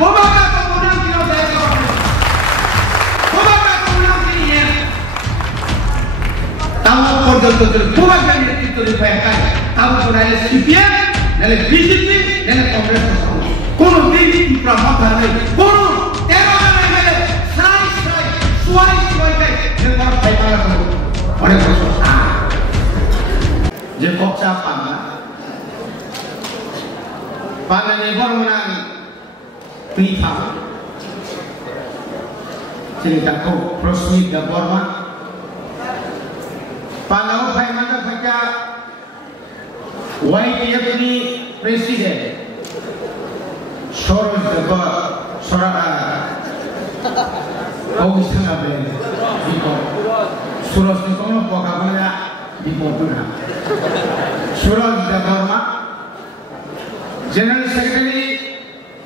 Bobaga kemudian kita belajar. Bobaga kemudian ini. Tamu pondok itu bobaga itu dibayarkan. Tamu pondok CPM, nilai BJP, nilai Kongres. Kono ini pramuka ini. Kono teroran ini. Suai kan. Negara bayar itu. Oleh kerana. Jekok siapa? Pada ni orang menang pihak cerita kau prosmit dan Burma. Pada orang mana baca YPF ni presiden Soros dapat Soros kau bisa ngapain? Soros ni kau nak buat apa ya? Di Portugal. Soros dapat Burma. General Secretary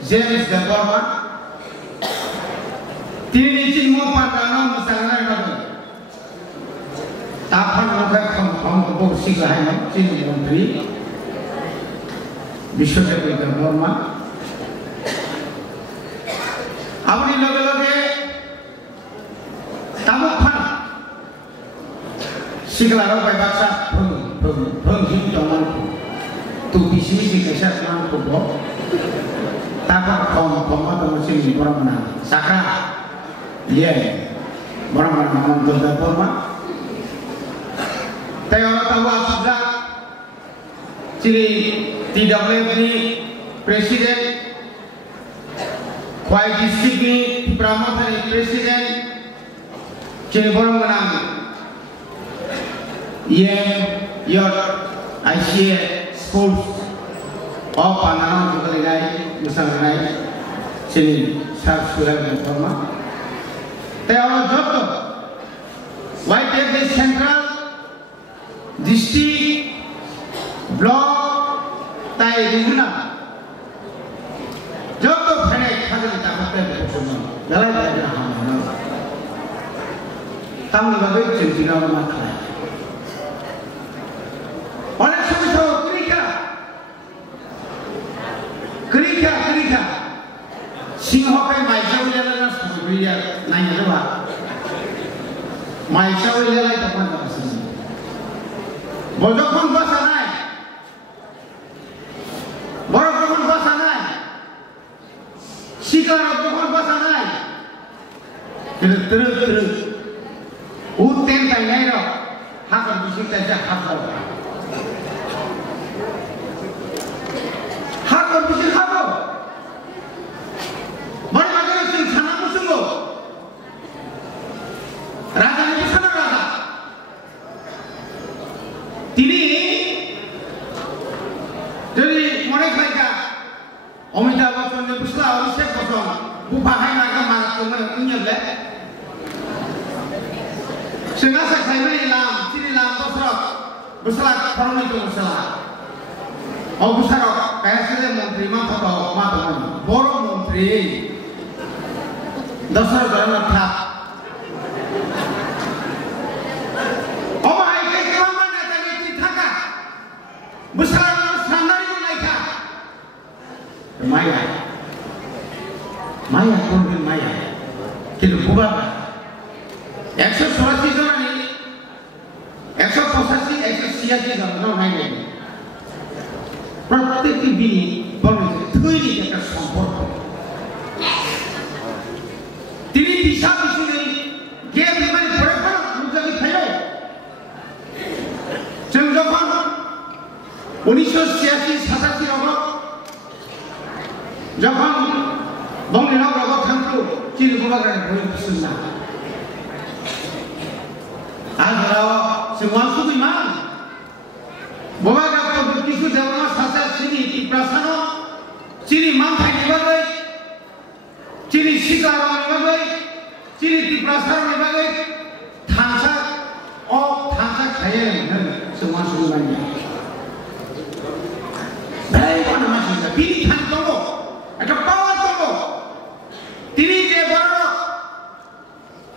James Daborma তিনি চিমো পাতানো মুসাংনা গবে তাফান মুখে ক্ষমতা শিখায় চীন মন্ত্রী বিশ্বদেবী দাবর্মা আপনি লগে লগে তামুখান শিখলারও বাইবাসা ভঙ্গি দমন tu bisi kesat nang kubo takar kom atau mesin orang mana saka ye orang mana nonton Burma tapi orang tahu sudah ciri tidak boleh ni presiden kuai distrik ni pramata ni presiden ciri orang mana ye yor Asia schools of Panama to the night, Musangai, Chini, South Sudan, Burma. They are doctor. Why take the central district block Tai Riguna? Doctor Panic has a Tamaka. Galay Hamana. Tamaka, China, Maka. Kerja, Singapura maisha uliala suburia nanya doa, maisha uliala itu apa nama sih? Bodokon basanai, borokon basanai, sikarokon basanai, terus, uten tanya itu, hakar bisik saja hakar. Hakar bisik hakar. Mana macam sih sana musuh Raja ni sana raja. Tini, jadi mereka mereka, Amitabh Bachchan ni pusla, Abhishek Bachchan, bukan mereka mana tu mereka punya le. Sengaja saya ni lam, sini lam pusla orang itu pusla. Oh pusla, kayak sini menteri mana tahu, boros menteri. Dasar dalam tak. Oh, ayah kita mana tadi cerita kan? Besar standar itu naik kan? Maya pun Maya. Kita buat. Eksos suasi zaman ini, eksos posasi, eksos siasi zaman naik ini. Praktik ini boleh terjadi dekat sampur. Tini bisa sini, dia memang berapa menjadi kaya. Jangan 1986 orang, jangan bangun orang tangguh, ciri bukan boleh bersenang. Ada semua suku iman, bukan kalau begitu dalam masa sini di prasano, ciri mantai dibagai. Ciri sikar dibagai, ciri di prasar dibagai, thangsa kaya semua semuanya. Baik mana masih pilih thang tunggu, ada power tunggu, tiri je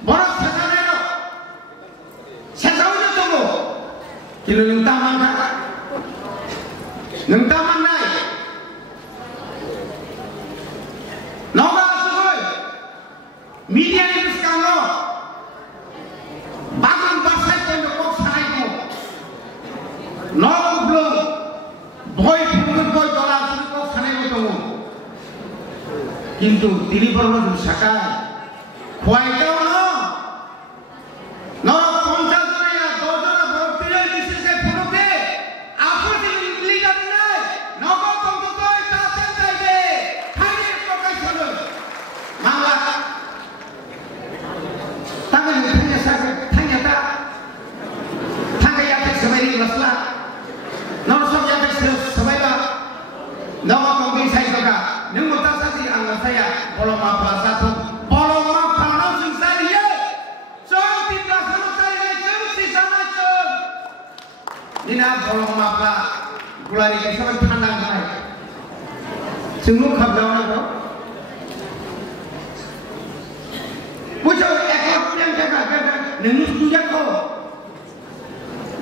boros sasaran sasaran tunggu, kilo nentaman naik, no. কিন্তু তিনি বর্ণ শাখায় খোয়াইতেও না নরক 50 জনা 10 জনা ভর্তিরে বিশেষে ফুলতে আপনি লিডার নাই নগদ অন্তত তাতে চাইবে থাইনের প্রকাশ হলো মামলা তাকে থাইনে সাথে থাইনেটা থাইনে ইয়াতে সবাই মশলা নরসব ইয়াতে সবাইবা নগদ অঙ্গি সাইতকা নমতা সাথী আঙ্গা সায়া বলমা প্লাসাথ বলমা ফানো সিংসারিয়ে চৌতি প্লাসানো চাইলে চৌতি সানা চল দিনা বলমা প্লা গুলারি কে সবাই ঠান্ডা খায় जोंनो खाबजाव नांगौ বুঝো এক প্লেন টাকা नोंनि सुजाखौ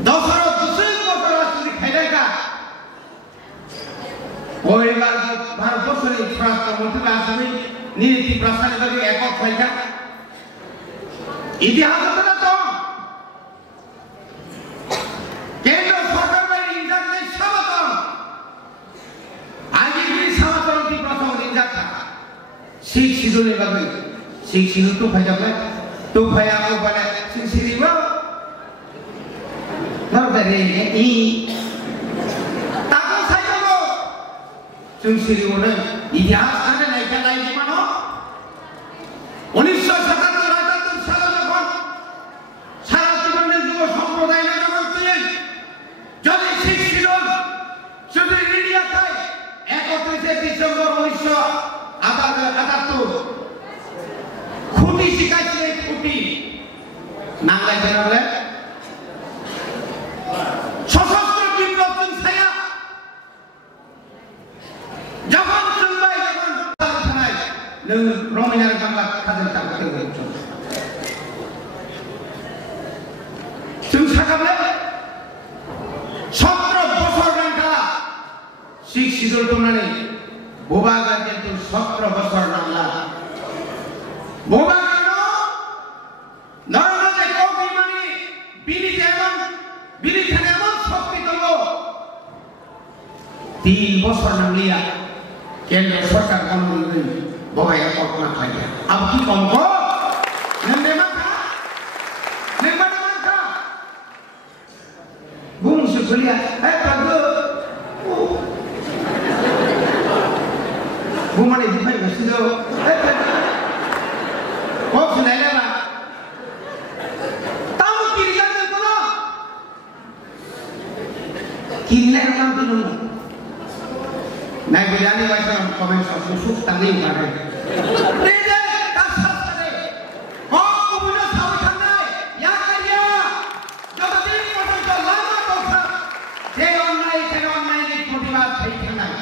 दसरो दुसरी बसरो सुनि खायलायगा ओइबार भारतबर्षनि राष्ट्रमंत्री आसामनि नीति प्रसारनि बागै एকক खायगा इतिहासत दं केंद्र सरकार बायदि इंजारनि सामातन आइजिनि सामातन ती प्रसारनि इंजारखा सिख सिदुनि बागै सिख सिदु तो फायजाबाय तो फायाबो बाले सिख सिरिबो नरदारि इ ताको सायजो जों सिरिबोनो इतिहास आरो नायका नायजि मानो 1977 সালে যখন সারা জীবনের যুব সম্প্রদায় যখন তুই যদি শিখ ছিল শুধু ইন্ডিয়া তাই 31 ডিসেম্বর 1978 খুঁটি শিখাইছিলেন খুঁটি নাঙ্গাই জানালে সশস্ত্র বিপ্লব ছায়া যখন মুম্বাই যখন থানায় রমিনার বাংলা খাদের টাকা जों साखाबले 17 বছর नांगा सिख सिजल दंनानै बबागा किन्तु 17 বছর नांला बबागानो नरनाथे कौगिमानि बिनि थानायाव शक्ति दङ 3 বছর नांलिया केन्द्र सरकार गमननि बबाया कल्पना खाया अब की कमको नोंने माखा नोंबानो माखा बुंसो खोलिया बागो बुंमाने दिफाय गासिनो कब सुनायलाबा ताऊ किरियानो कोन किरिया नाम तो नं नाय बिरानि वाइसा कमेन्ट ससुसु तांगै माने रेजे तासारे हो गुबुन साव थांनाय या कारिया जदि पटो लामा दखा जे अननाय नि प्रतिबाद थाइ थांनाय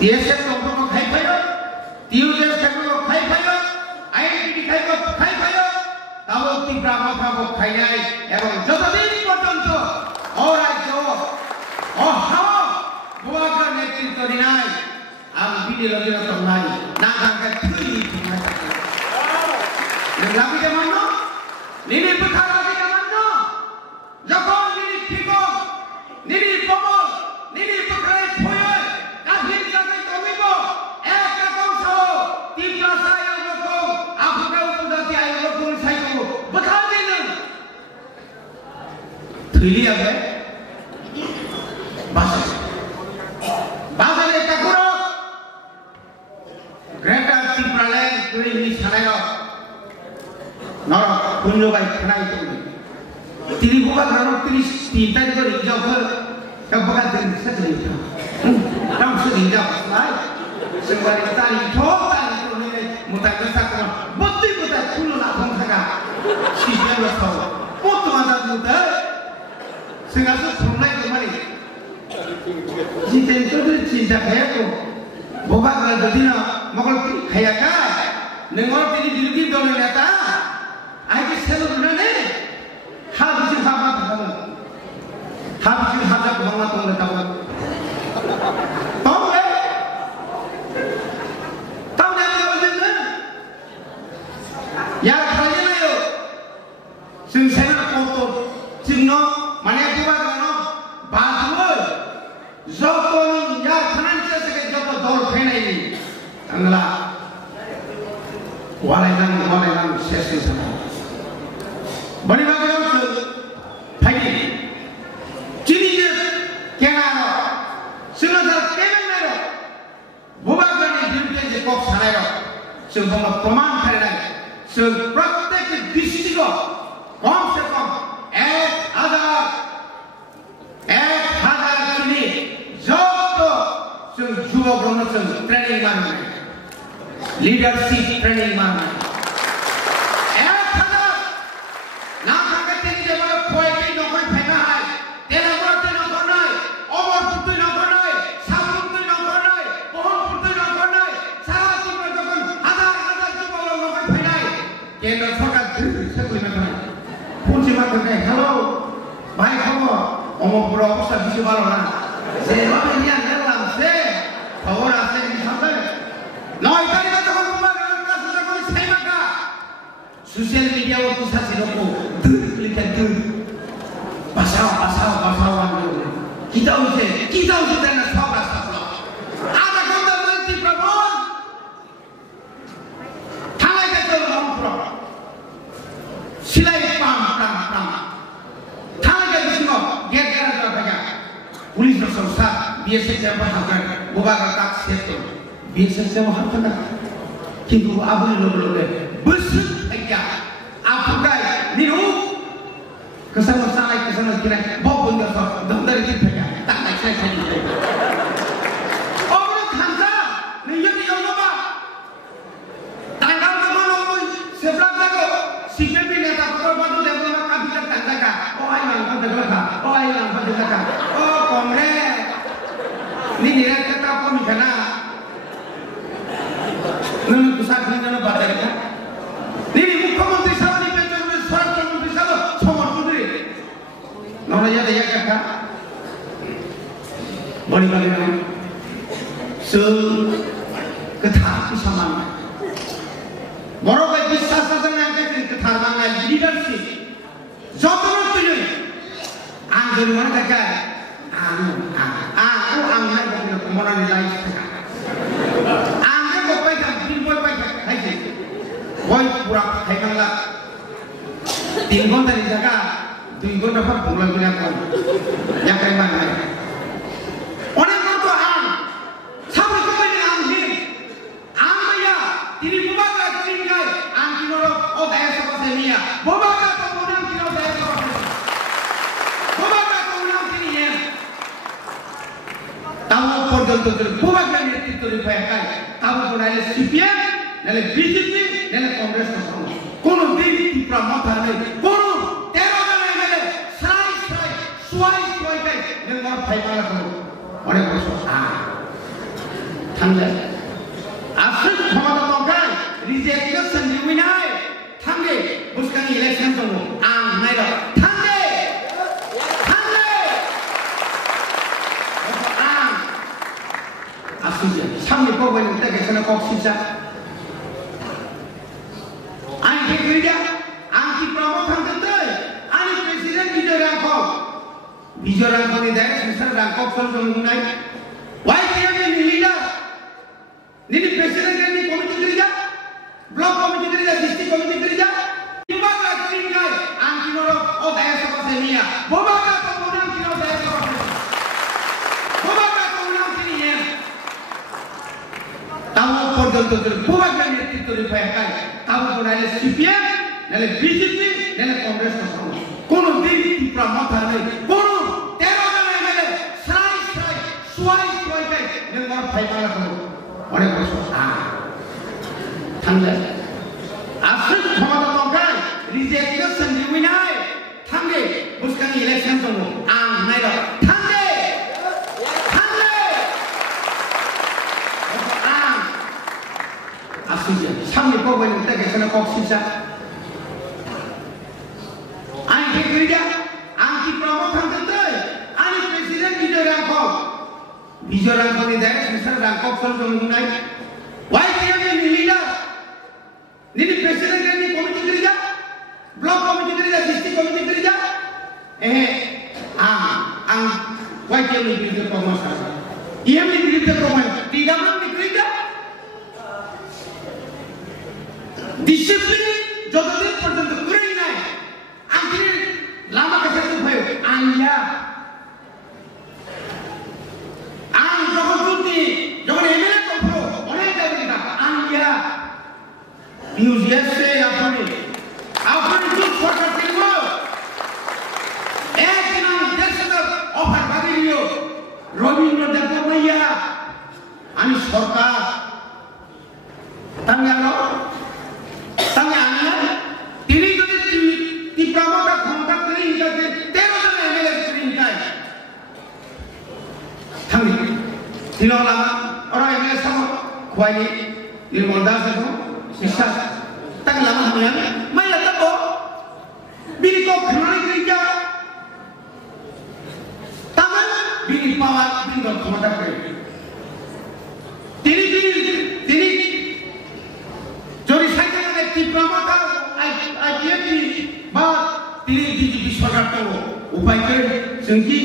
देशे दंफोरखौ खायफायो टिउजेस खायफायो खायफायो आइडेन्टिटी खायफायो दाबो तीव्र माथाखौ खायनाय एबं जदि पर्यन्त अराज्य अहाव बबागा नेतृत्व दिनाय आं बिदि लगिरा तंनाय नागांगा थैनि थांनाय नोंलाबि जामानो निनि बुखाराबि जामानो যখন निनि थिगो निनि कमल निनि बुखाराय फयो गाहिर जानाय कमिबो एक एकाउन्टआव तीव्र सायावखौ आफुगाव उदाति आयवखौ सायखौ बुखारदिनो थैलियाबे बाजारे काकुरो ग्रेटर टिप्रालेन तुरिनि सानाय नरक पुण्यबाय थानाय तिनि बगा गानो 33 तारिख रिजावफोर कबगा दिन सजै राम सजै नाय जोंबारि तारि नै मुताय साखा बत्ति मुताय खुनु लाथं थागा सिजेल साव पतमादा मुताय जोंहासो संनाय दमारि जितेन तो चिंता खायाखौ बबागा जदिना मगल खायाखा नोंङो तिनि बिरुदि दल नेता आइके सेलो दुनानै हा बिजों हाबा थागोन हा बिजों हाजा गोबाङा दङ थागोन तंले तंले जोंनो या खायनायो जों सेना कत जोंनो माने बबागानो बाजो जतन या थानानै जत दल फैनायनि Angla walai sesi sana. Bani bagaian pagi, cini je kenapa? Sebenarnya kenapa? Bukan kerana dia je kok sana lo. Sebenarnya peman kerana seprotek distrik kom se kom 1000 cini jodoh sejual promosi training mana, leadership training mana. Hello, baik kamu omong berapa sahaja bisa balona. Saya ini yang dalam saya, kau rasa ini sampai. Noi tadi kata kamu kemarin kasus aku saya maka sosial media waktu saya siapa klik pasal kita usah dengan sahabat. Ada kata nanti Prabon, tangan kita orang Prabon, silai pam. Polis bersusah, biasa saya bahkan bukan tak setor, biasa saya bahkan kita apa yang lalu besar aja, apa gaya, niru, kesana kira, bawa benda sah, dari kita tak nak saya tadi. Orang kanza, ni yang apa? Tanggal kemana sebelah jago, si baby ni tak perlu batu dia pun nak kabin kanza ka, oh ayam kanza ka, Komret, ni dia kata apa mikana? Nunu pusat ni nunu badar kan? Ni muka menteri sama ni pencet swasta menteri sama semua menteri. Nama dia dia kata, bani bagaimana? Ketah sama. Baru bisa sahaja nak ketah mana leadership. Jodoh tu je. Anggur mana tak? Aku angkat bukan kemoran nilai setengah. Angkat bukan bil boy hai je. Boy pura hai kangla. 3 घंटा di jaga, 2 घंटा पर pulang pulang kau. Yang kaya mana? Orang tu sampai kau ini ni, ya, tiri bukan tinggal, kino oh daya sama semia, bukan kau orang kino daya sama. Tahu pordon tu bukan kerana itu dibayarkan. Tahu pun ada CPM, ada BJP, ada Kongres bersama. Kono diri promotor ni, kono teroran ni ada suai kan, dengan bayar tu. Orang bersos tanggal. Asal khamada tongkai, rejection sendiri naik, tanggal. Buskan election tu, naik dah. Sampai kau boleh kita kesana kau sisa. Ane kerja, ane promosi tentu. Ane presiden bijoran kau ni dah sisa rangkap soal mengenai. Why dia ni leader? Ni presiden ni komiti kerja, blok komiti kerja, district komiti kerja. Ibarat tinggal, ane kino oh daya sama semia. Boba kata orang kino daya sama. Tahu pordon tu bukan kerana itu dibayarkan. Tahu pun ada CPM, ada BJP, ada Kongres bersama. Kono diri promotor ni, kono teroran ni ada suai kan, dengan bayar tu. Orang bersos tanggal. Asal khamada tongkai, rejection sendiri naik, tanggal. Buskan election tu, naik dah. Sampai kau boleh kita kesana kau sisa. Ane kerja, ane promosi tentu. Ane presiden bijoran kau ni dah sisa rangkap soal mengenai. Why dia ni leader? Ni presiden ni komiti kerja, blok komiti kerja, district komiti kerja. Why dia ni bijoran promosi? Ia ni bijoran promosi. Tiga mana ni kerja? disiplin যতদিন পর্যন্ত করেই নাই আখের লামা কাছে উপায় আইয়া আন যখন MLA করবো অনেক যাবে না আইয়া মিউজিয়াসে আপনি যুগ সরকার ছিল একদিন দেশের অফার বাগিয়ে রবীন্দ্র দেবমাইয়া আমি সরকার তাঙ্গে আনলেন তিনি যদি তীব্রতা ক্ষমতা করে হিসাবে 13 জন এমএলএ করে হিসায় থামি তিনলা ওরা এমএলএ সব খোয়াইনি নির্মল দাস এখন শিক্ষা তাকে লাভ হলেন মাইলা তবো বিনি কো খানাই গিয়া তামান বিনি পাওয়া বিনি ক্ষমতা করে তিনি যদি সাইকেলে তীব্রতা আইডিয়াটি বা তিনি বিজেপি সরকার তো উপায় করে जोंखि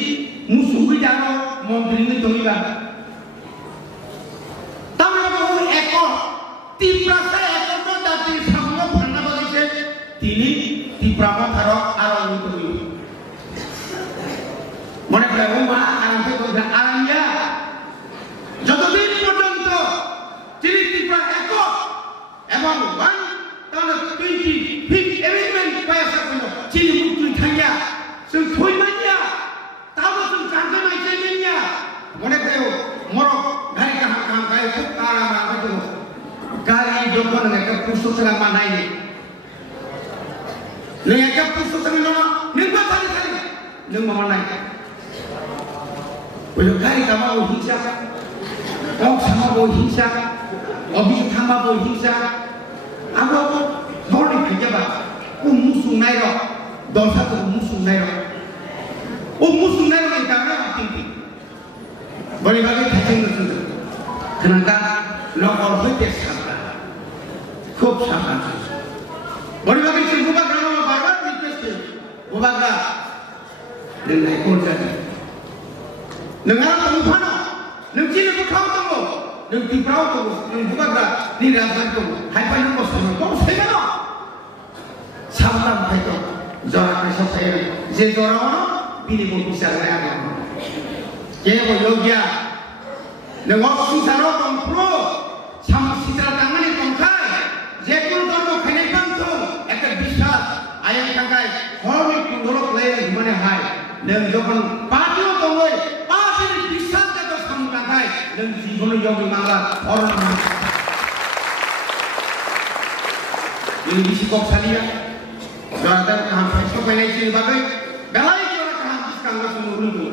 मुसुगै जानो मन्त्रीनि दंगा तामराबो एक तीव्रता एक दाति सामने फान्ना बगिसे তিনি তীব্রতা थारो आरो करि মনে করে ওমা আরামে কইরা আরামিয়া যতদিন পর্যন্ত তিনি তীব্র এক এবং ওয়ান তাহলে 20 ফিট এলিমেন্ট পাইছা কোন চিনি মুক্তি থাইয়া जों থইমানিয়া তাও जों জানতে মাইছেনিয়া মনে করে মর গাড়ি কাম গায় খুব আরাম আছে গাড়ি যখন একটা পুস্তক মানাইনি नों एक पुस्तक नों नों खाली नों मामा नाय बोलो गाड़ी का मावो हिंसा औ सामावो हिंसा अबि थामावो हिंसा आबो नोरनि फैजाबा ओ मुसुं नायरो दलसा तो मुसुं नायरो ओ मुसुं नायरो नि दाना आथिंति बरि बागे थाथिं नसुं खनाका नगर होते साबा खूब साबा बरि बागे सिंगुबा ग्राम बारबार रिक्वेस्ट बुबागा नोंनाय कोनजानि नोंहा तंफानो नों जिनेबो खाव दंगो नों दिफ्राव दंगो नों बुबागा नि राजबान दंगो हायफाय नों बसनो दं सेगानो साबधान फायतो जरा पैसा फायो जे जरावनो बिनिबो बिसार लाया केबो योग्या नों संसारो दंफ्रो सामसिद्रा तांगानि दंखाय जेकुनु धर्म खायनाय बांथो एक বিশ্বাস आयन थांगाय हरनि कुंडलक लय माने हाय नों जखन पाटियो दंगय पाटिनि বিশ্বাস जातो सामगाय नों जीवन योगी मांगा अरन ini bisi kok salia jara kaham faisal painai sini bagai galai jara kaham biskang lo semua itu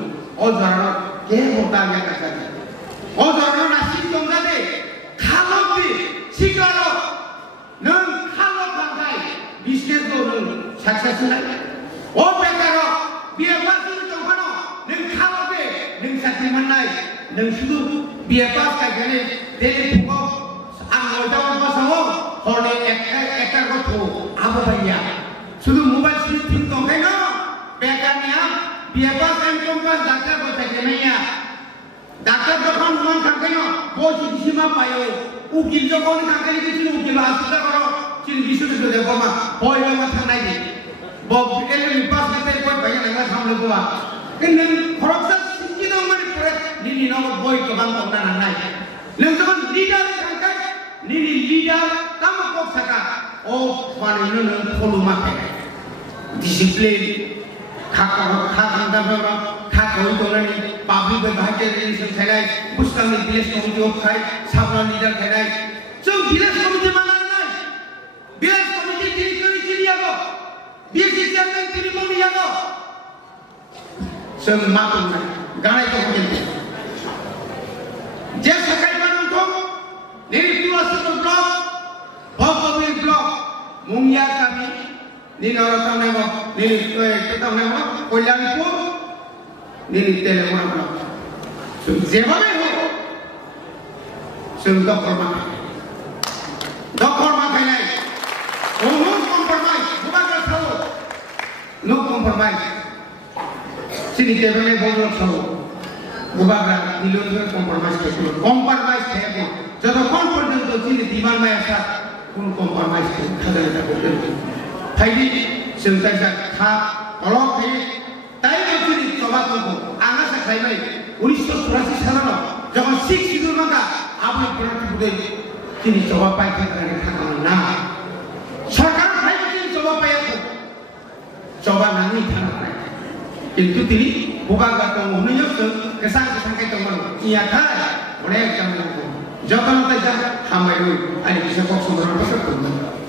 oh jara ke mota yang kata oh jara nasib dongga deh kalau di sigaro neng kalau bangkai bisnis tu neng sukses lagi oh bekaro biar pasti jomano neng kalau deh neng sakti manai neng sudu biar pas kayak gini dari pukul angol jawab pasang हरने एकटा गथ' आबो बायया शुधु mobile screen दंखाय न बेकारनिया बिएपास MCom पास doctor बसायनाया doctor যখন মান থাকে ন বসি দিছিমা পায়ো উকিল যখন থাকে কিছু উকিল আসিলা করো চিন বিশ্ববিদ্যালয় দেবমা বইলে মাথা নাই দি বব এলনি পাস করতে কই পাইয়া না সামনে গোয়া কিন্তু খরচা সিকি দাও মানে পরে নিনি ন বই তো বান না নাই নং যখন লিডার থাকে নিনি leader kamu kok saka oh mani nunu kolu make disiplin kakang dabra kakau dolani public bahage relation khailai puskang ni village committee of khai sabna leader khailai jong village committee manan nai village committee tiri chiriago BC chairman tiri moniago sem matun nai ganai to hotel je sakai manung to niri tuasu block Bogor blok Mumia kami ni orang nama ni kita nama Kolangpur ni Telangana blok. Siapa ni? Sudah doktor makai ni. No compromise, bukan tahu. No compromise. Sini tebelnya boleh tahu. Bukan ni loh compromise kesulitan. Compromise saya pun. Jadi confident tu sini di mana saya কোনো কম্প্রমাইজ খাজানাটা করতে ফাইদি जों जायगा था अलग थे ताई बच्चों चौबा को आगा से खाई में 1984 साल में जब 6 शिड्यूल में का आपने प्रति बुद्धि तीन चौबा पाई करने खाना ना सरकार खाई बच्चों चौबा पाई को चौबा नहीं खाना पाई किंतु तीन बुका का तो होने जो केसान के तो मन किया था बड़े काम को जब हम तैयार हमारे अरे किसी को सुनना पसंद करते